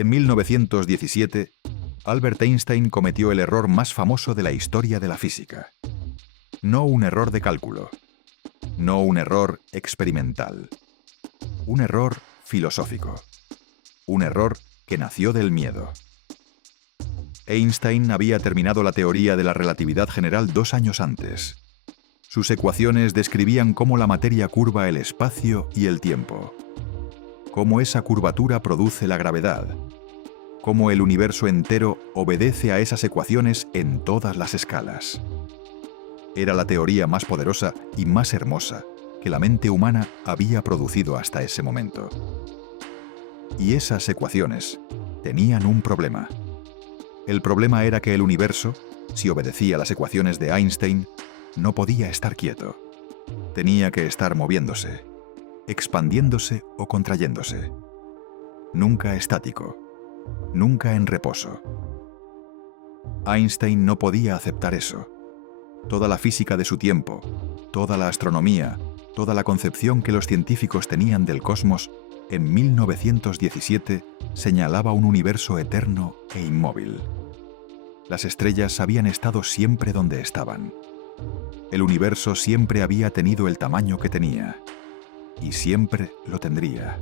En 1917, Albert Einstein cometió el error más famoso de la historia de la física. No un error de cálculo, no un error experimental, un error filosófico, un error que nació del miedo. Einstein había terminado la teoría de la relatividad general 2 años antes. Sus ecuaciones describían cómo la materia curva el espacio y el tiempo, cómo esa curvatura produce la gravedad, cómo el universo entero obedece a esas ecuaciones en todas las escalas. Era la teoría más poderosa y más hermosa que la mente humana había producido hasta ese momento. Y esas ecuaciones tenían un problema. El problema era que el universo, si obedecía a las ecuaciones de Einstein, no podía estar quieto. Tenía que estar moviéndose, expandiéndose o contrayéndose. Nunca estático, nunca en reposo. Einstein no podía aceptar eso. Toda la física de su tiempo, toda la astronomía, toda la concepción que los científicos tenían del cosmos, en 1917 señalaba un universo eterno e inmóvil. Las estrellas habían estado siempre donde estaban. El universo siempre había tenido el tamaño que tenía, y siempre lo tendría.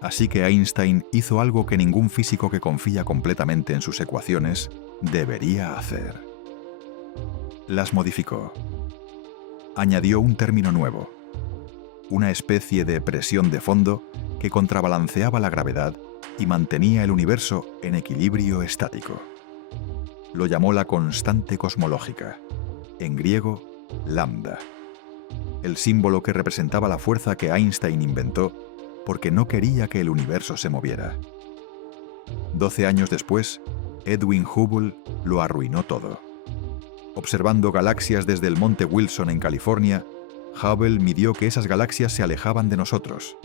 Así que Einstein hizo algo que ningún físico que confía completamente en sus ecuaciones debería hacer. Las modificó. Añadió un término nuevo, una especie de presión de fondo que contrabalanceaba la gravedad y mantenía el universo en equilibrio estático. Lo llamó la constante cosmológica, en griego, lambda, el símbolo que representaba la fuerza que Einstein inventó porque no quería que el universo se moviera. 12 años después, Edwin Hubble lo arruinó todo. Observando galaxias desde el monte Wilson en California, Hubble midió que esas galaxias se alejaban de nosotros.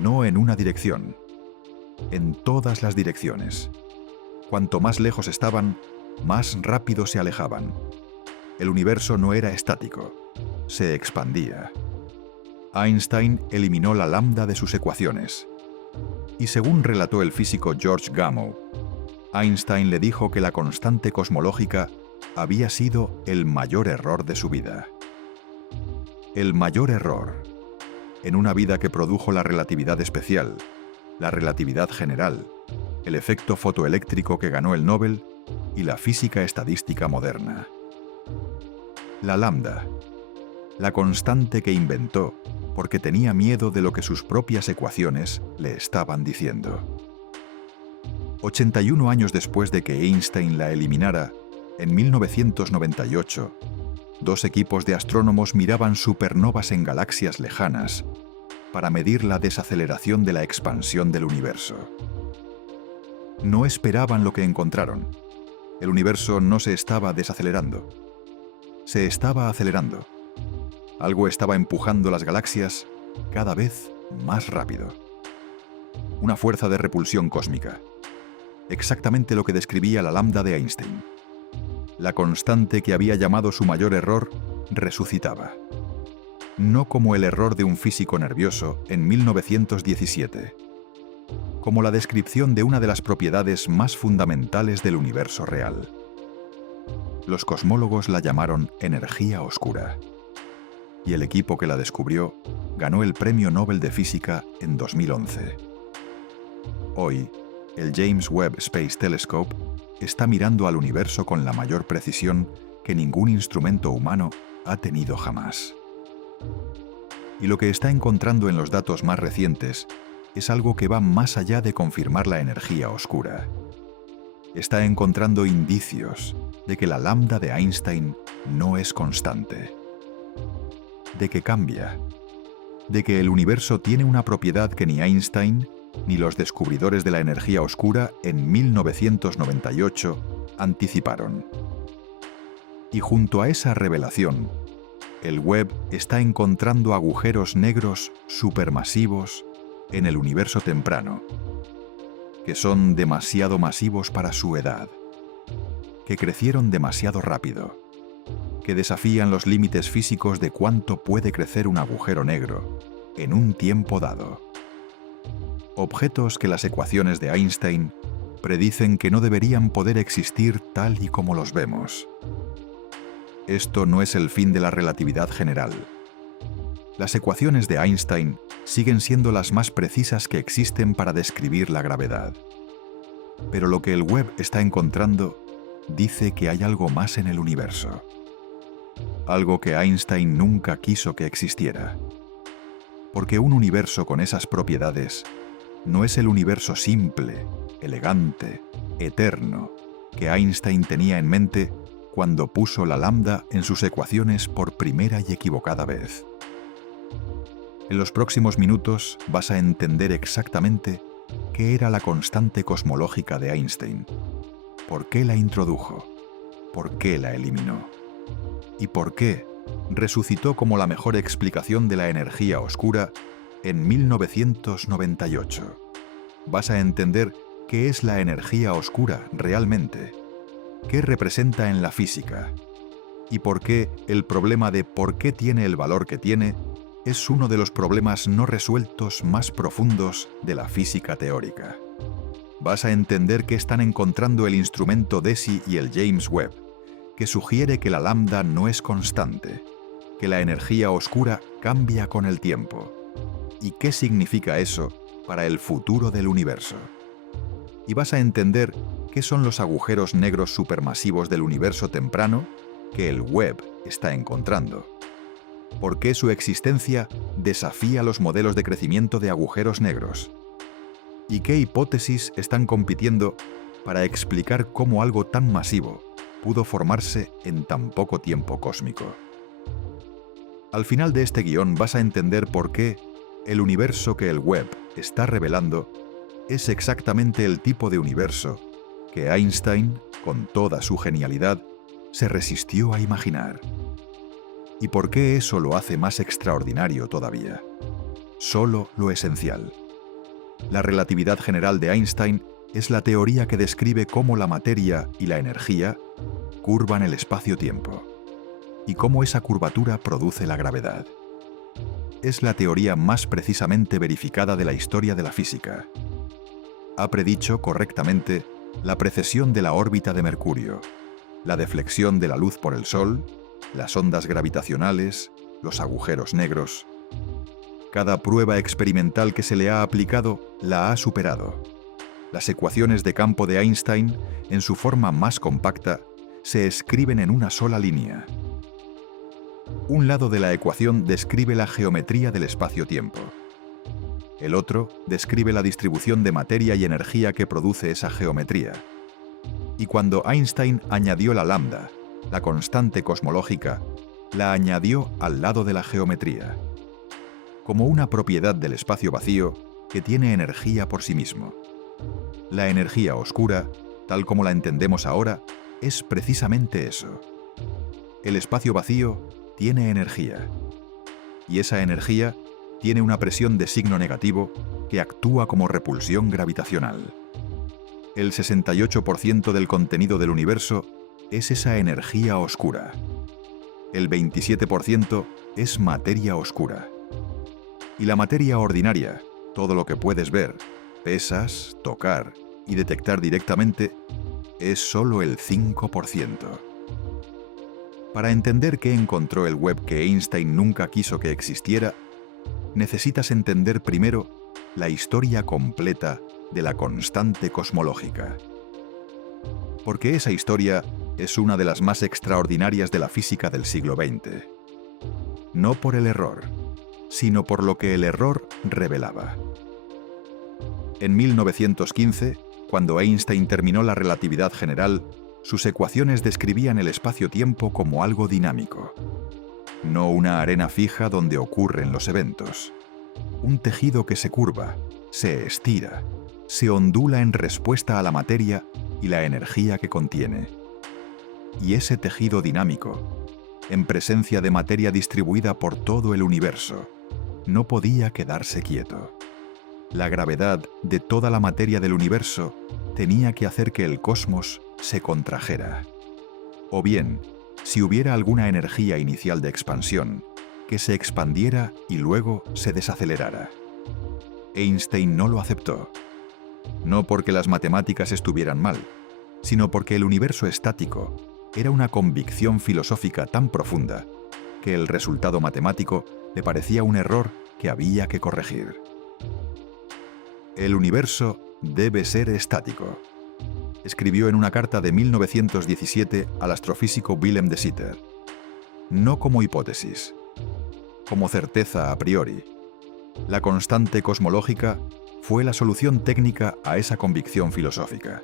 No en una dirección, en todas las direcciones. Cuanto más lejos estaban, más rápido se alejaban. El universo no era estático, se expandía. Einstein eliminó la lambda de sus ecuaciones. Y según relató el físico George Gamow, Einstein le dijo que la constante cosmológica había sido el mayor error de su vida. El mayor error en una vida que produjo la relatividad especial, la relatividad general, el efecto fotoeléctrico que ganó el Nobel y la física estadística moderna. La lambda, la constante que inventó porque tenía miedo de lo que sus propias ecuaciones le estaban diciendo. 81 años después de que Einstein la eliminara, en 1998, 2 equipos de astrónomos miraban supernovas en galaxias lejanas para medir la desaceleración de la expansión del universo. No esperaban lo que encontraron. El universo no se estaba desacelerando. Se estaba acelerando. Algo estaba empujando las galaxias cada vez más rápido. Una fuerza de repulsión cósmica. Exactamente lo que describía la lambda de Einstein. La constante que había llamado su mayor error resucitaba. No como el error de un físico nervioso en 1917. Como la descripción de una de las propiedades más fundamentales del universo real. Los cosmólogos la llamaron energía oscura. Y el equipo que la descubrió ganó el Premio Nobel de Física en 2011. Hoy, el James Webb Space Telescope está mirando al universo con la mayor precisión que ningún instrumento humano ha tenido jamás. Y lo que está encontrando en los datos más recientes es algo que va más allá de confirmar la energía oscura. Está encontrando indicios de que la lambda de Einstein no es constante, de que cambia, de que el universo tiene una propiedad que ni Einstein ni los descubridores de la energía oscura en 1998 anticiparon. Y junto a esa revelación, el Webb está encontrando agujeros negros supermasivos en el universo temprano, que son demasiado masivos para su edad, que crecieron demasiado rápido, que desafían los límites físicos de cuánto puede crecer un agujero negro en un tiempo dado. objetos que las ecuaciones de Einstein predicen que no deberían poder existir tal y como los vemos. Esto no es el fin de la relatividad general. Las ecuaciones de Einstein siguen siendo las más precisas que existen para describir la gravedad. Pero lo que el Webb está encontrando dice que hay algo más en el universo. Algo que Einstein nunca quiso que existiera. Porque un universo con esas propiedades no es el universo simple, elegante, eterno, que Einstein tenía en mente cuando puso la lambda en sus ecuaciones por primera y equivocada vez. En los próximos minutos vas a entender exactamente qué era la constante cosmológica de Einstein, por qué la introdujo, por qué la eliminó, y por qué resucitó como la mejor explicación de la energía oscura en 1998. Vas a entender qué es la energía oscura realmente, qué representa en la física, y por qué el problema de por qué tiene el valor que tiene es uno de los problemas no resueltos más profundos de la física teórica. Vas a entender que están encontrando el instrumento DESI y el James Webb, que sugiere que la lambda no es constante, que la energía oscura cambia con el tiempo. ¿Y qué significa eso para el futuro del universo? Y vas a entender qué son los agujeros negros supermasivos del universo temprano que el Webb está encontrando. ¿Por qué su existencia desafía los modelos de crecimiento de agujeros negros? ¿Y qué hipótesis están compitiendo para explicar cómo algo tan masivo pudo formarse en tan poco tiempo cósmico? Al final de este guión vas a entender por qué el universo que el Webb está revelando es exactamente el tipo de universo que Einstein, con toda su genialidad, se resistió a imaginar. ¿Y por qué eso lo hace más extraordinario todavía? Solo lo esencial. La relatividad general de Einstein es la teoría que describe cómo la materia y la energía curvan el espacio-tiempo y cómo esa curvatura produce la gravedad. Es la teoría más precisamente verificada de la historia de la física. Ha predicho correctamente la precesión de la órbita de Mercurio, la deflexión de la luz por el Sol, las ondas gravitacionales, los agujeros negros. Cada prueba experimental que se le ha aplicado la ha superado. Las ecuaciones de campo de Einstein, en su forma más compacta, se escriben en una sola línea. Un lado de la ecuación describe la geometría del espacio-tiempo. El otro describe la distribución de materia y energía que produce esa geometría. Y cuando Einstein añadió la lambda, la constante cosmológica, la añadió al lado de la geometría, como una propiedad del espacio vacío que tiene energía por sí mismo. La energía oscura, tal como la entendemos ahora, es precisamente eso. El espacio vacío tiene energía, y esa energía tiene una presión de signo negativo que actúa como repulsión gravitacional. El 68% del contenido del universo es esa energía oscura. El 27% es materia oscura. Y la materia ordinaria, todo lo que puedes ver, pesas, tocar y detectar directamente, es solo el 5%. Para entender qué encontró el Webb que Einstein nunca quiso que existiera, necesitas entender primero la historia completa de la constante cosmológica. Porque esa historia es una de las más extraordinarias de la física del siglo XX. No por el error, sino por lo que el error revelaba. En 1915, cuando Einstein terminó la relatividad general, sus ecuaciones describían el espacio-tiempo como algo dinámico. No una arena fija donde ocurren los eventos. Un tejido que se curva, se estira, se ondula en respuesta a la materia y la energía que contiene. Y ese tejido dinámico, en presencia de materia distribuida por todo el universo, no podía quedarse quieto. La gravedad de toda la materia del universo tenía que hacer que el cosmos se contrajera. O bien, si hubiera alguna energía inicial de expansión, que se expandiera y luego se desacelerara. Einstein no lo aceptó. No porque las matemáticas estuvieran mal, sino porque el universo estático era una convicción filosófica tan profunda que el resultado matemático le parecía un error que había que corregir. El universo debe ser estático, escribió en una carta de 1917 al astrofísico Willem de Sitter. No como hipótesis, como certeza a priori. La constante cosmológica fue la solución técnica a esa convicción filosófica.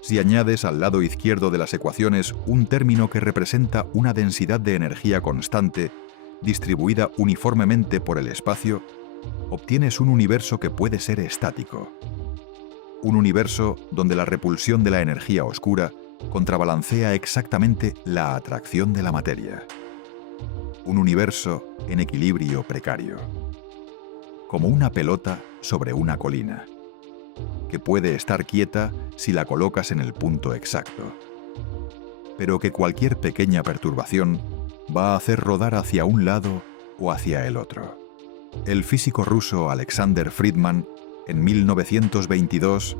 Si añades al lado izquierdo de las ecuaciones un término que representa una densidad de energía constante distribuida uniformemente por el espacio, obtienes un universo que puede ser estático. Un universo donde la repulsión de la energía oscura contrabalancea exactamente la atracción de la materia. Un universo en equilibrio precario. Como una pelota sobre una colina, que puede estar quieta si la colocas en el punto exacto, pero que cualquier pequeña perturbación va a hacer rodar hacia un lado o hacia el otro. El físico ruso Alexander Friedman, en 1922,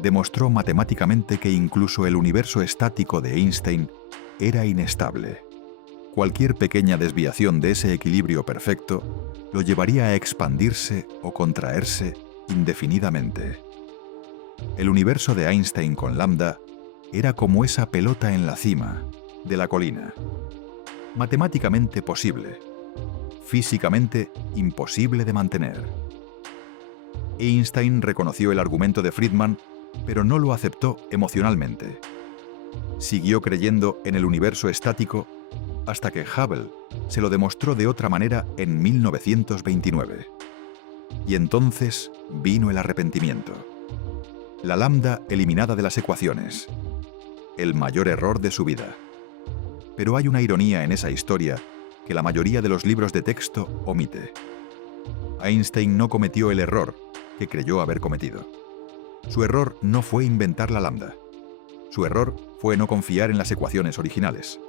demostró matemáticamente que incluso el universo estático de Einstein era inestable. Cualquier pequeña desviación de ese equilibrio perfecto lo llevaría a expandirse o contraerse indefinidamente. El universo de Einstein con lambda era como esa pelota en la cima de la colina. Matemáticamente posible, físicamente imposible de mantener. Einstein reconoció el argumento de Friedman, pero no lo aceptó emocionalmente. Siguió creyendo en el universo estático hasta que Hubble se lo demostró de otra manera en 1929. Y entonces vino el arrepentimiento. La lambda eliminada de las ecuaciones. El mayor error de su vida. Pero hay una ironía en esa historia que la mayoría de los libros de texto omite. Einstein no cometió el error que creyó haber cometido. Su error no fue inventar la lambda. Su error fue no confiar en las ecuaciones originales.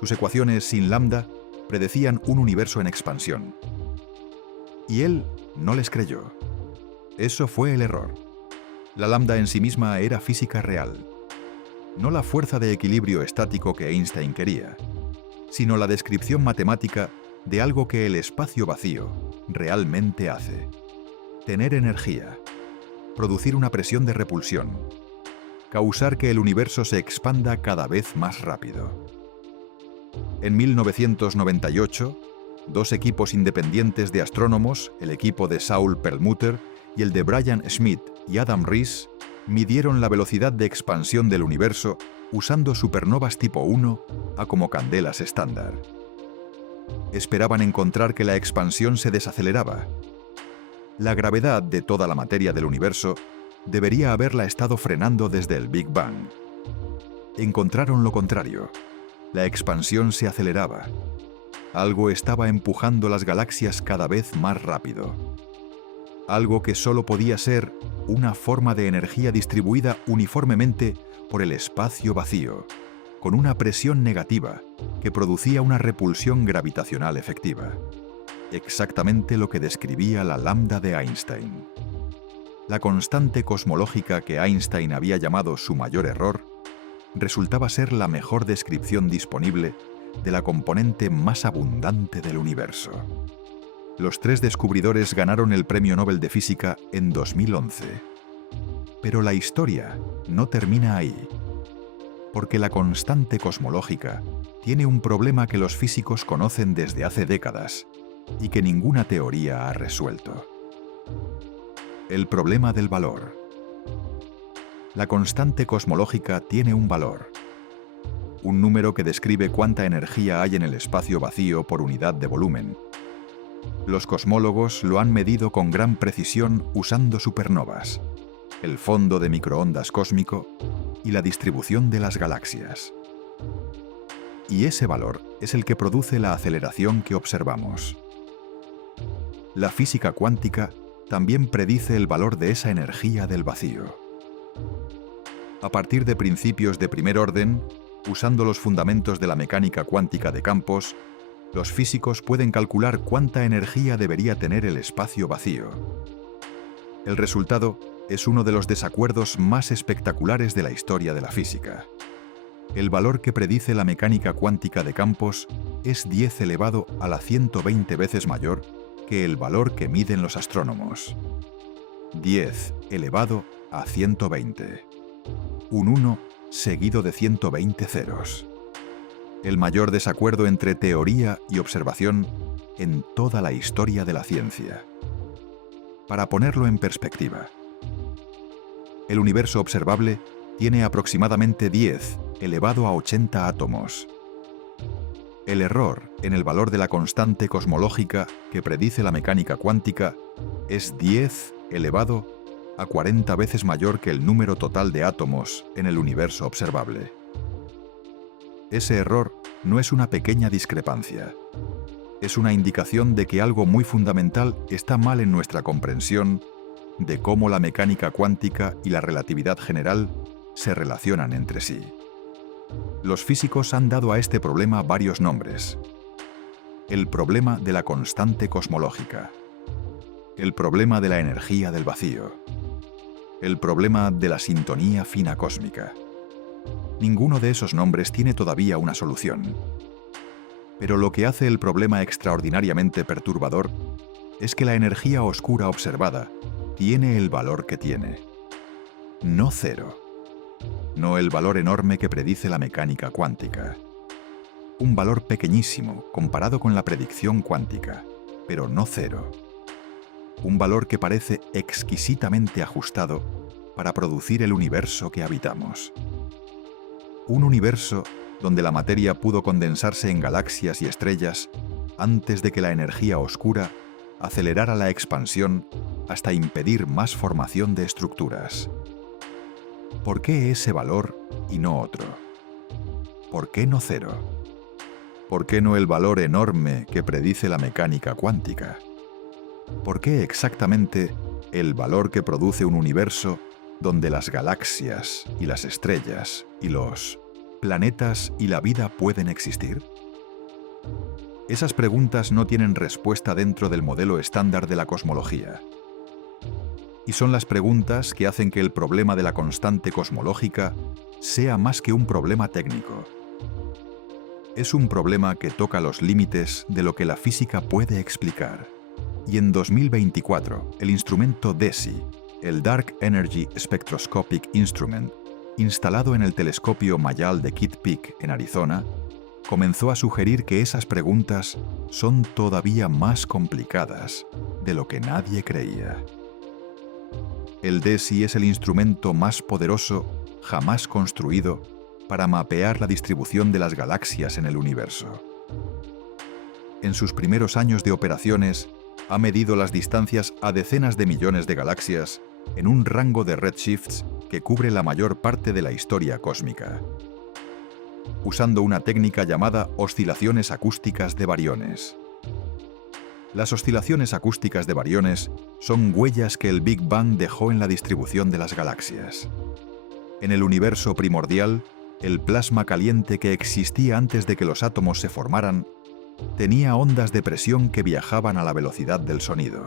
Sus ecuaciones sin lambda predecían un universo en expansión. Y él no les creyó. Eso fue el error. La lambda en sí misma era física real. No la fuerza de equilibrio estático que Einstein quería, sino la descripción matemática de algo que el espacio vacío realmente hace. Tener energía, producir una presión de repulsión, causar que el universo se expanda cada vez más rápido. En 1998, dos equipos independientes de astrónomos, el equipo de Saul Perlmutter y el de Brian Schmidt y Adam Riess, midieron la velocidad de expansión del universo usando supernovas tipo 1 a como candelas estándar. Esperaban encontrar que la expansión se desaceleraba. La gravedad de toda la materia del universo debería haberla estado frenando desde el Big Bang. Encontraron lo contrario. La expansión se aceleraba. Algo estaba empujando las galaxias cada vez más rápido. Algo que solo podía ser una forma de energía distribuida uniformemente por el espacio vacío, con una presión negativa que producía una repulsión gravitacional efectiva. Exactamente lo que describía la lambda de Einstein. La constante cosmológica que Einstein había llamado su mayor error resultaba ser la mejor descripción disponible de la componente más abundante del universo. Los tres descubridores ganaron el Premio Nobel de Física en 2011. Pero la historia no termina ahí, porque la constante cosmológica tiene un problema que los físicos conocen desde hace décadas y que ninguna teoría ha resuelto. El problema del valor. La constante cosmológica tiene un valor, un número que describe cuánta energía hay en el espacio vacío por unidad de volumen. Los cosmólogos lo han medido con gran precisión usando supernovas, el fondo de microondas cósmico y la distribución de las galaxias. Y ese valor es el que produce la aceleración que observamos. La física cuántica también predice el valor de esa energía del vacío. A partir de principios de primer orden, usando los fundamentos de la mecánica cuántica de campos, los físicos pueden calcular cuánta energía debería tener el espacio vacío. El resultado es uno de los desacuerdos más espectaculares de la historia de la física. El valor que predice la mecánica cuántica de campos es 10 elevado a la 120 veces mayor que el valor que miden los astrónomos. 10 elevado a 120. Un 1 seguido de 120 ceros. El mayor desacuerdo entre teoría y observación en toda la historia de la ciencia. Para ponerlo en perspectiva, el universo observable tiene aproximadamente 10 elevado a 80 átomos. El error en el valor de la constante cosmológica que predice la mecánica cuántica es 10 elevado a 40 veces mayor que el número total de átomos en el universo observable. Ese error no es una pequeña discrepancia. Es una indicación de que algo muy fundamental está mal en nuestra comprensión de cómo la mecánica cuántica y la relatividad general se relacionan entre sí. Los físicos han dado a este problema varios nombres. El problema de la constante cosmológica. El problema de la energía del vacío. El problema de la sintonía fina cósmica. Ninguno de esos nombres tiene todavía una solución. Pero lo que hace el problema extraordinariamente perturbador es que la energía oscura observada tiene el valor que tiene. No cero. No el valor enorme que predice la mecánica cuántica. Un valor pequeñísimo comparado con la predicción cuántica, pero no cero. Un valor que parece exquisitamente ajustado para producir el universo que habitamos. Un universo donde la materia pudo condensarse en galaxias y estrellas antes de que la energía oscura acelerara la expansión hasta impedir más formación de estructuras. ¿Por qué ese valor y no otro? ¿Por qué no cero? ¿Por qué no el valor enorme que predice la mecánica cuántica? ¿Por qué exactamente el valor que produce un universo donde las galaxias y las estrellas y los planetas y la vida pueden existir? Esas preguntas no tienen respuesta dentro del modelo estándar de la cosmología. Y son las preguntas que hacen que el problema de la constante cosmológica sea más que un problema técnico. Es un problema que toca los límites de lo que la física puede explicar. Y en 2024, el instrumento DESI, el Dark Energy Spectroscopic Instrument, instalado en el telescopio Mayall de Kitt Peak, en Arizona, comenzó a sugerir que esas preguntas son todavía más complicadas de lo que nadie creía. El DESI es el instrumento más poderoso jamás construido para mapear la distribución de las galaxias en el universo. En sus primeros años de operaciones, ha medido las distancias a decenas de millones de galaxias en un rango de redshifts que cubre la mayor parte de la historia cósmica, usando una técnica llamada oscilaciones acústicas de bariones. Las oscilaciones acústicas de bariones son huellas que el Big Bang dejó en la distribución de las galaxias. En el universo primordial, el plasma caliente que existía antes de que los átomos se formaran tenía ondas de presión que viajaban a la velocidad del sonido.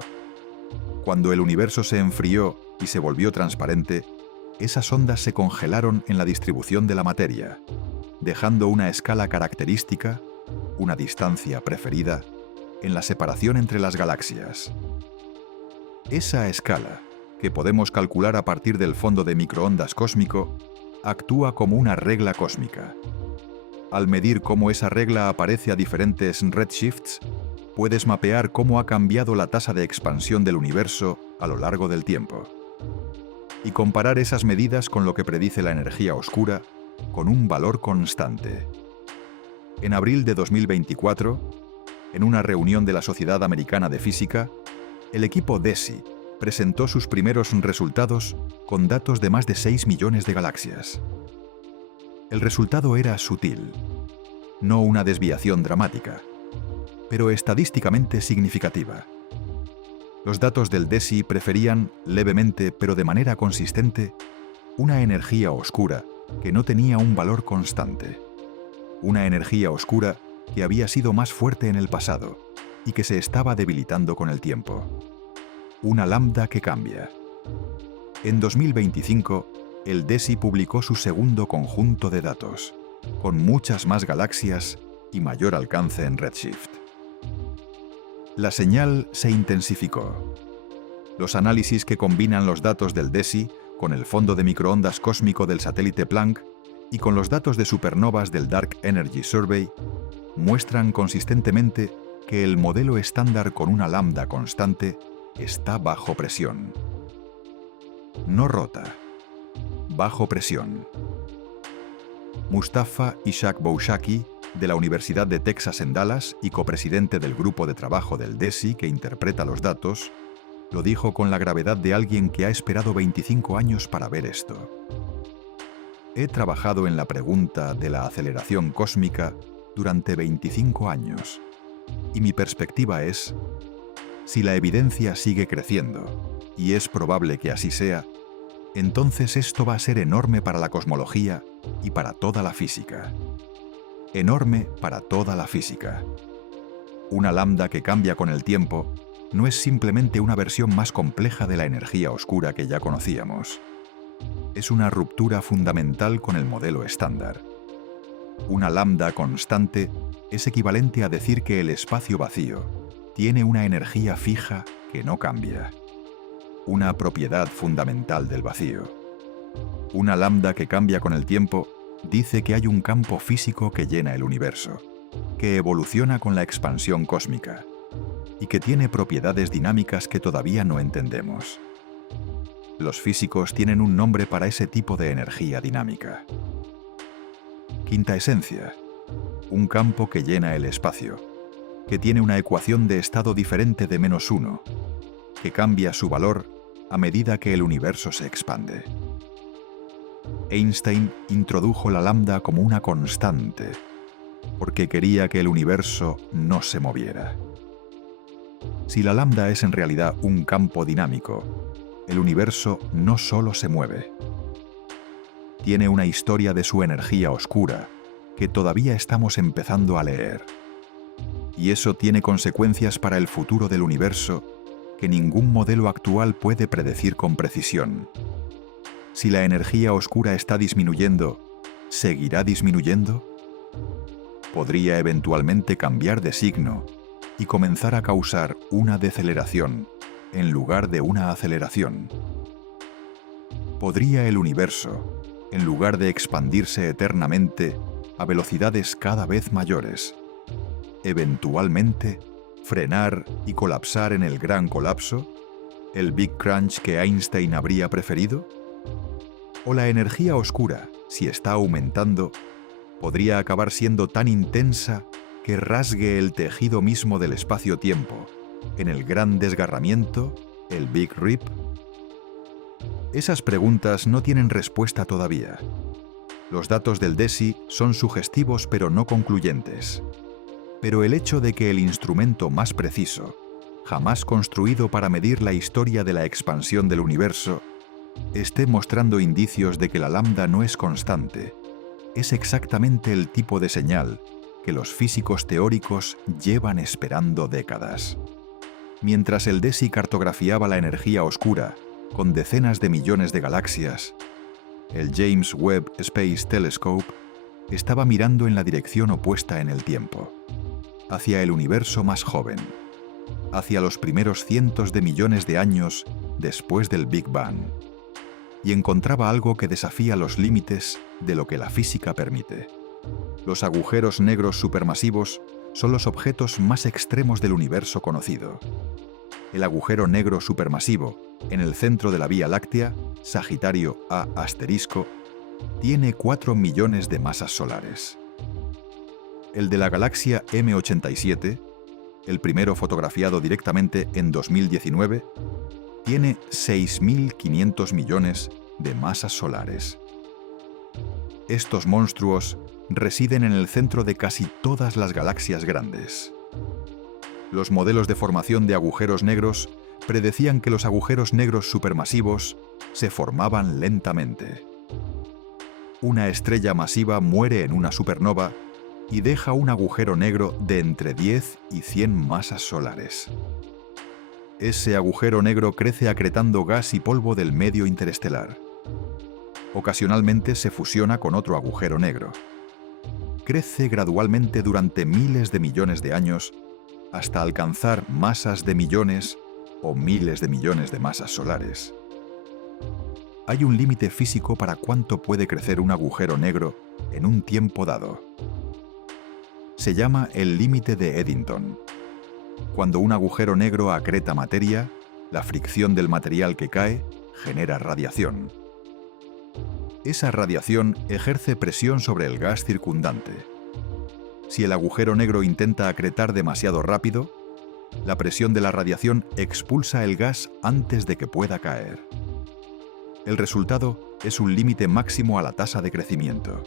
Cuando el universo se enfrió y se volvió transparente, esas ondas se congelaron en la distribución de la materia, dejando una escala característica, una distancia preferida, en la separación entre las galaxias. Esa escala, que podemos calcular a partir del fondo de microondas cósmico, actúa como una regla cósmica. Al medir cómo esa regla aparece a diferentes redshifts, puedes mapear cómo ha cambiado la tasa de expansión del universo a lo largo del tiempo. Y comparar esas medidas con lo que predice la energía oscura con un valor constante. En abril de 2024, en una reunión de la Sociedad Americana de Física, el equipo DESI presentó sus primeros resultados con datos de más de 6 millones de galaxias. El resultado era sutil, no una desviación dramática, pero estadísticamente significativa. Los datos del DESI preferían, levemente pero de manera consistente, una energía oscura que no tenía un valor constante. Una energía oscura que había sido más fuerte en el pasado y que se estaba debilitando con el tiempo. Una lambda que cambia. En 2025, el DESI publicó su segundo conjunto de datos, con muchas más galaxias y mayor alcance en redshift. La señal se intensificó. Los análisis que combinan los datos del DESI con el fondo de microondas cósmico del satélite Planck y con los datos de supernovas del Dark Energy Survey muestran consistentemente que el modelo estándar con una lambda constante está bajo presión. No rota, bajo presión. Mustafa Ishaq Boushaki, de la Universidad de Texas en Dallas y copresidente del grupo de trabajo del DESI que interpreta los datos, lo dijo con la gravedad de alguien que ha esperado 25 años para ver esto. He trabajado en la pregunta de la aceleración cósmica durante 25 años, y mi perspectiva es, si la evidencia sigue creciendo, y es probable que así sea, entonces esto va a ser enorme para la cosmología y para toda la física. Enorme para toda la física. Una lambda que cambia con el tiempo no es simplemente una versión más compleja de la energía oscura que ya conocíamos. Es una ruptura fundamental con el modelo estándar. Una lambda constante es equivalente a decir que el espacio vacío tiene una energía fija que no cambia. Una propiedad fundamental del vacío. Una lambda que cambia con el tiempo dice que hay un campo físico que llena el universo, que evoluciona con la expansión cósmica y que tiene propiedades dinámicas que todavía no entendemos. Los físicos tienen un nombre para ese tipo de energía dinámica. Quinta esencia, un campo que llena el espacio, que tiene una ecuación de estado diferente de -1, que cambia su valor a medida que el universo se expande. Einstein introdujo la lambda como una constante, porque quería que el universo no se moviera. Si la lambda es en realidad un campo dinámico, el universo no solo se mueve. Tiene una historia de su energía oscura que todavía estamos empezando a leer. Y eso tiene consecuencias para el futuro del universo que ningún modelo actual puede predecir con precisión. Si la energía oscura está disminuyendo, ¿seguirá disminuyendo? Podría eventualmente cambiar de signo y comenzar a causar una deceleración en lugar de una aceleración. ¿Podría el universo, en lugar de expandirse eternamente a velocidades cada vez mayores, eventualmente frenar y colapsar en el gran colapso, el Big Crunch que Einstein habría preferido? ¿O la energía oscura, si está aumentando, podría acabar siendo tan intensa que rasgue el tejido mismo del espacio-tiempo en el gran desgarramiento, el Big Rip? Esas preguntas no tienen respuesta todavía. Los datos del DESI son sugestivos pero no concluyentes. Pero el hecho de que el instrumento más preciso, jamás construido para medir la historia de la expansión del universo, esté mostrando indicios de que la lambda no es constante, es exactamente el tipo de señal que los físicos teóricos llevan esperando décadas. Mientras el DESI cartografiaba la energía oscura con decenas de millones de galaxias, el James Webb Space Telescope estaba mirando en la dirección opuesta en el tiempo, hacia el universo más joven, hacia los primeros cientos de millones de años después del Big Bang, y encontraba algo que desafía los límites de lo que la física permite. Los agujeros negros supermasivos son los objetos más extremos del universo conocido. El agujero negro supermasivo, en el centro de la Vía Láctea, Sagitario A*, tiene 4 millones de masas solares. El de la galaxia M87, el primero fotografiado directamente en 2019, tiene 6.500 millones de masas solares. Estos monstruos residen en el centro de casi todas las galaxias grandes. Los modelos de formación de agujeros negros predecían que los agujeros negros supermasivos se formaban lentamente. Una estrella masiva muere en una supernova y deja un agujero negro de entre 10 y 100 masas solares. Ese agujero negro crece acretando gas y polvo del medio interestelar. Ocasionalmente se fusiona con otro agujero negro. Crece gradualmente durante miles de millones de años hasta alcanzar masas de millones o miles de millones de masas solares. Hay un límite físico para cuánto puede crecer un agujero negro en un tiempo dado. Se llama el límite de Eddington. Cuando un agujero negro acreta materia, la fricción del material que cae genera radiación. Esa radiación ejerce presión sobre el gas circundante. Si el agujero negro intenta acretar demasiado rápido, la presión de la radiación expulsa el gas antes de que pueda caer. El resultado es un límite máximo a la tasa de crecimiento.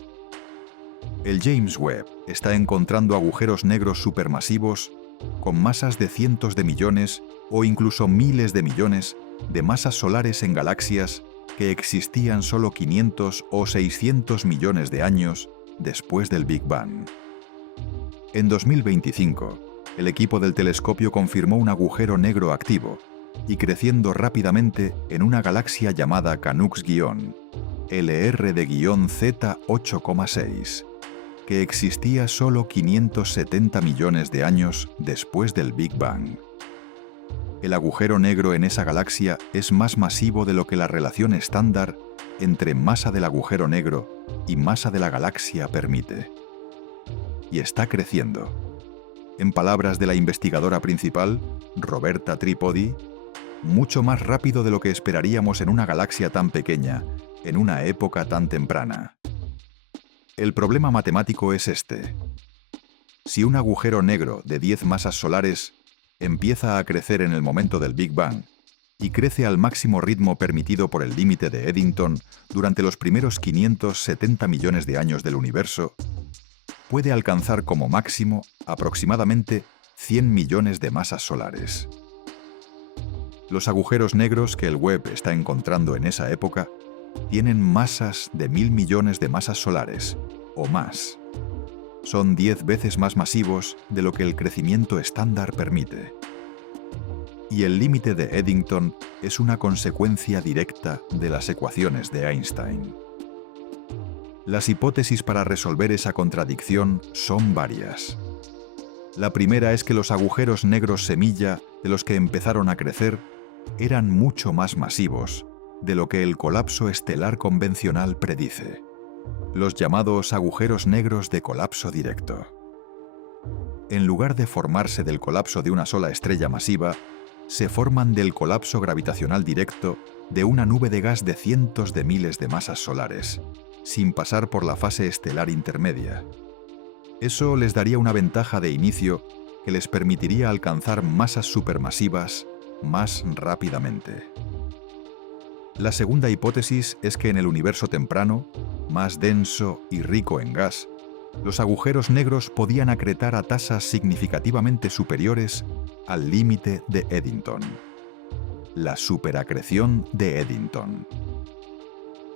El James Webb está encontrando agujeros negros supermasivos con masas de cientos de millones o incluso miles de millones de masas solares en galaxias que existían solo 500 o 600 millones de años después del Big Bang. En 2025, el equipo del telescopio confirmó un agujero negro activo y creciendo rápidamente en una galaxia llamada Canucks-LR-Z8,6, que existía solo 570 millones de años después del Big Bang. El agujero negro en esa galaxia es más masivo de lo que la relación estándar entre masa del agujero negro y masa de la galaxia permite. Y está creciendo. En palabras de la investigadora principal, Roberta Tripodi, mucho más rápido de lo que esperaríamos en una galaxia tan pequeña, en una época tan temprana. El problema matemático es este. Si un agujero negro de 10 masas solares empieza a crecer en el momento del Big Bang y crece al máximo ritmo permitido por el límite de Eddington durante los primeros 570 millones de años del universo, puede alcanzar como máximo aproximadamente 100 millones de masas solares. Los agujeros negros que el Webb está encontrando en esa época tienen masas de 1000 millones de masas solares, o más. Son 10 veces más masivos de lo que el crecimiento estándar permite. Y el límite de Eddington es una consecuencia directa de las ecuaciones de Einstein. Las hipótesis para resolver esa contradicción son varias. La primera es que los agujeros negros semilla de los que empezaron a crecer eran mucho más masivos de lo que el colapso estelar convencional predice, los llamados agujeros negros de colapso directo. En lugar de formarse del colapso de una sola estrella masiva, se forman del colapso gravitacional directo de una nube de gas de cientos de miles de masas solares, sin pasar por la fase estelar intermedia. Eso les daría una ventaja de inicio que les permitiría alcanzar masas supermasivas más rápidamente. La segunda hipótesis es que en el universo temprano, más denso y rico en gas, los agujeros negros podían acretar a tasas significativamente superiores al límite de Eddington. La superacreción de Eddington.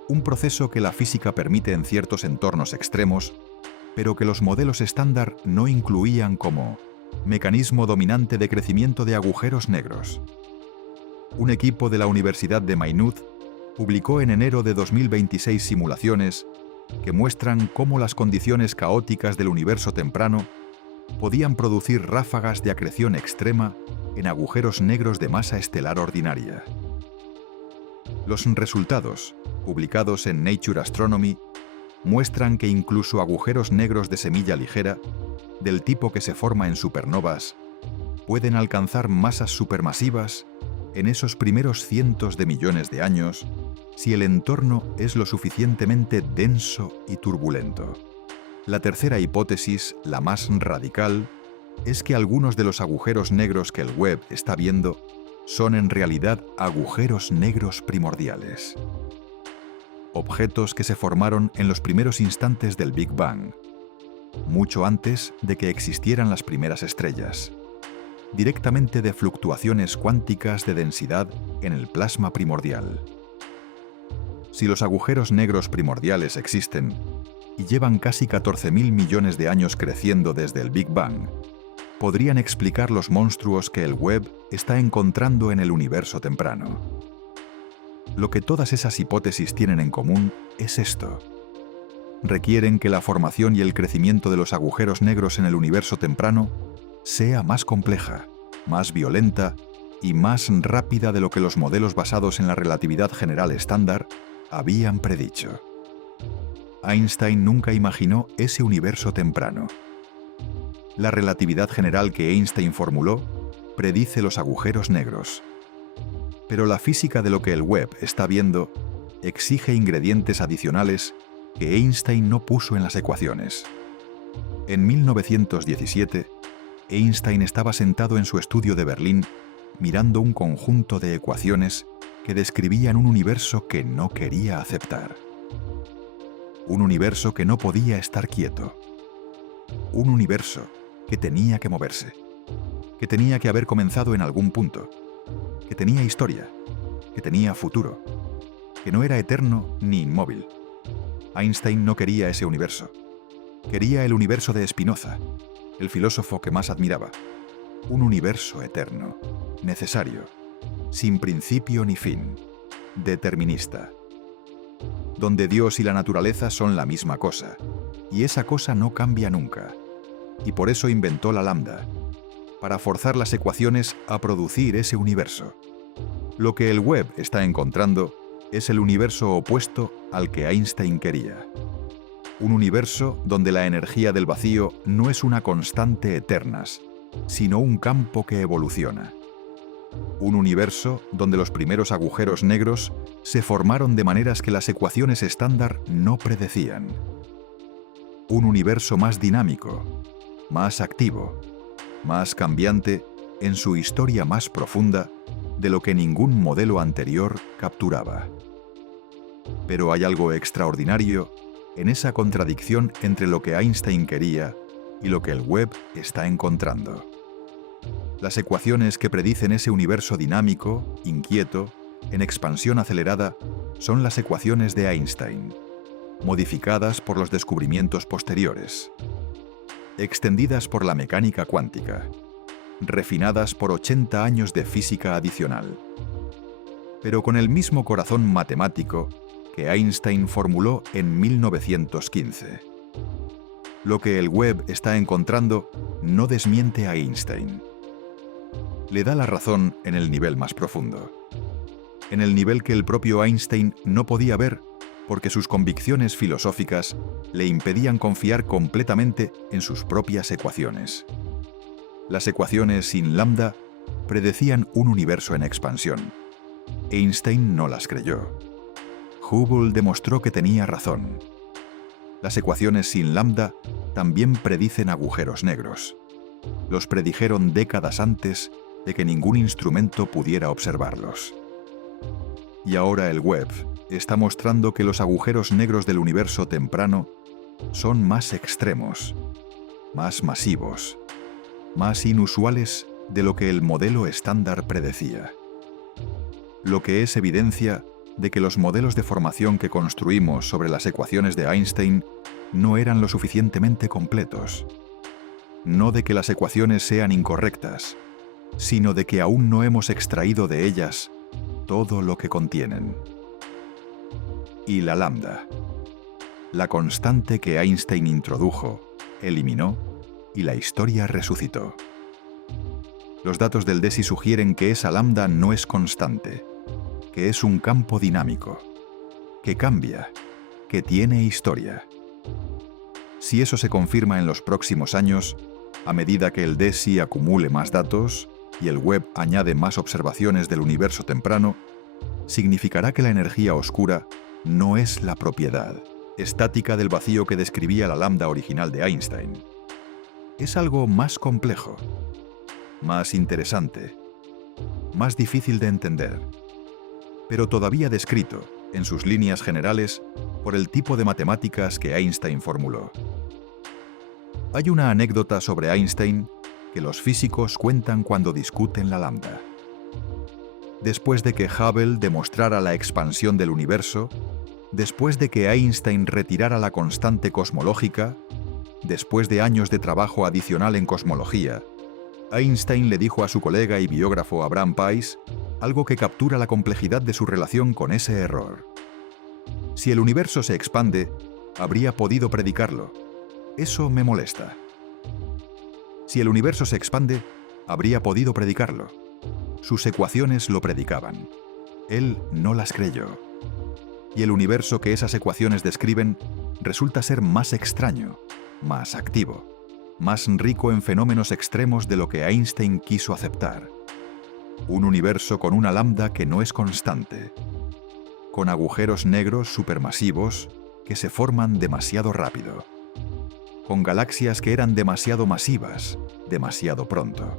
Un proceso que la física permite en ciertos entornos extremos, pero que los modelos estándar no incluían como mecanismo dominante de crecimiento de agujeros negros. Un equipo de la Universidad de Maynooth publicó en enero de 2026 simulaciones que muestran cómo las condiciones caóticas del universo temprano podían producir ráfagas de acreción extrema en agujeros negros de masa estelar ordinaria. Los resultados, publicados en Nature Astronomy, muestran que incluso agujeros negros de semilla ligera, del tipo que se forma en supernovas, pueden alcanzar masas supermasivas en esos primeros cientos de millones de años si el entorno es lo suficientemente denso y turbulento. La tercera hipótesis, la más radical, es que algunos de los agujeros negros que el Webb está viendo son en realidad agujeros negros primordiales. Objetos que se formaron en los primeros instantes del Big Bang, mucho antes de que existieran las primeras estrellas, directamente de fluctuaciones cuánticas de densidad en el plasma primordial. Si los agujeros negros primordiales existen y llevan casi 14.000 millones de años creciendo desde el Big Bang, podrían explicar los monstruos que el Webb está encontrando en el universo temprano. Lo que todas esas hipótesis tienen en común es esto. Requieren que la formación y el crecimiento de los agujeros negros en el universo temprano sea más compleja, más violenta y más rápida de lo que los modelos basados en la relatividad general estándar habían predicho. Einstein nunca imaginó ese universo temprano. La relatividad general que Einstein formuló predice los agujeros negros. Pero la física de lo que el Webb está viendo exige ingredientes adicionales que Einstein no puso en las ecuaciones. En 1917, Einstein estaba sentado en su estudio de Berlín mirando un conjunto de ecuaciones que describían un universo que no quería aceptar. Un universo que no podía estar quieto. Un universo que tenía que moverse, que tenía que haber comenzado en algún punto, que tenía historia, que tenía futuro, que no era eterno ni inmóvil. Einstein no quería ese universo. Quería el universo de Spinoza, el filósofo que más admiraba. Un universo eterno, necesario, sin principio ni fin, determinista, donde Dios y la naturaleza son la misma cosa, y esa cosa no cambia nunca. Y por eso inventó la lambda, para forzar las ecuaciones a producir ese universo. Lo que el Webb está encontrando es el universo opuesto al que Einstein quería. Un universo donde la energía del vacío no es una constante eternas, sino un campo que evoluciona. Un universo donde los primeros agujeros negros se formaron de maneras que las ecuaciones estándar no predecían. Un universo más dinámico, más activo, más cambiante en su historia más profunda de lo que ningún modelo anterior capturaba. Pero hay algo extraordinario en esa contradicción entre lo que Einstein quería y lo que el Webb está encontrando. Las ecuaciones que predicen ese universo dinámico, inquieto, en expansión acelerada, son las ecuaciones de Einstein, modificadas por los descubrimientos posteriores, extendidas por la mecánica cuántica, refinadas por 80 años de física adicional, pero con el mismo corazón matemático que Einstein formuló en 1915. Lo que el Webb está encontrando no desmiente a Einstein. Le da la razón en el nivel más profundo, en el nivel que el propio Einstein no podía ver porque sus convicciones filosóficas le impedían confiar completamente en sus propias ecuaciones. Las ecuaciones sin lambda predecían un universo en expansión. Einstein no las creyó. Hubble demostró que tenía razón. Las ecuaciones sin lambda también predicen agujeros negros. Los predijeron décadas antes de que ningún instrumento pudiera observarlos. Y ahora el Webb está mostrando que los agujeros negros del universo temprano son más extremos, más masivos, más inusuales de lo que el modelo estándar predecía. Lo que es evidencia de que los modelos de formación que construimos sobre las ecuaciones de Einstein no eran lo suficientemente completos. No de que las ecuaciones sean incorrectas, sino de que aún no hemos extraído de ellas todo lo que contienen. Y la lambda, la constante que Einstein introdujo, eliminó y la historia resucitó. Los datos del DESI sugieren que esa lambda no es constante, que es un campo dinámico, que cambia, que tiene historia. Si eso se confirma en los próximos años, a medida que el DESI acumule más datos y el Webb añade más observaciones del universo temprano, significará que la energía oscura no es la propiedad estática del vacío que describía la lambda original de Einstein. Es algo más complejo, más interesante, más difícil de entender, pero todavía descrito, en sus líneas generales, por el tipo de matemáticas que Einstein formuló. Hay una anécdota sobre Einstein que los físicos cuentan cuando discuten la lambda. Después de que Hubble demostrara la expansión del universo, después de que Einstein retirara la constante cosmológica, después de años de trabajo adicional en cosmología Einstein le dijo a su colega y biógrafo Abraham Pais algo que captura la complejidad de su relación con ese error. Si el universo se expande, habría podido predicarlo. Eso me molesta. Si el universo se expande, habría podido predicarlo. Sus ecuaciones lo predicaban. Él no las creyó. Y el universo que esas ecuaciones describen resulta ser más extraño, más activo, más rico en fenómenos extremos de lo que Einstein quiso aceptar. Un universo con una lambda que no es constante, con agujeros negros supermasivos que se forman demasiado rápido, con galaxias que eran demasiado masivas, demasiado pronto.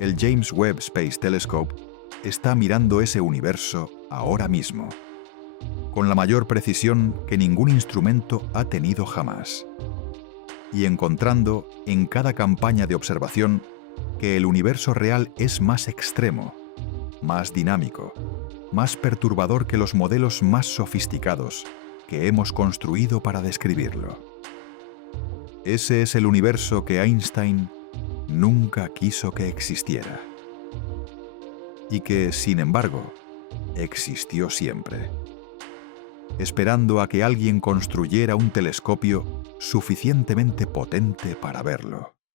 El James Webb Space Telescope está mirando ese universo ahora mismo, con la mayor precisión que ningún instrumento ha tenido jamás, y encontrando en cada campaña de observación que el universo real es más extremo, más dinámico, más perturbador que los modelos más sofisticados que hemos construido para describirlo. Ese es el universo que Einstein nunca quiso que existiera. Y que, sin embargo, existió siempre, esperando a que alguien construyera un telescopio suficientemente potente para verlo.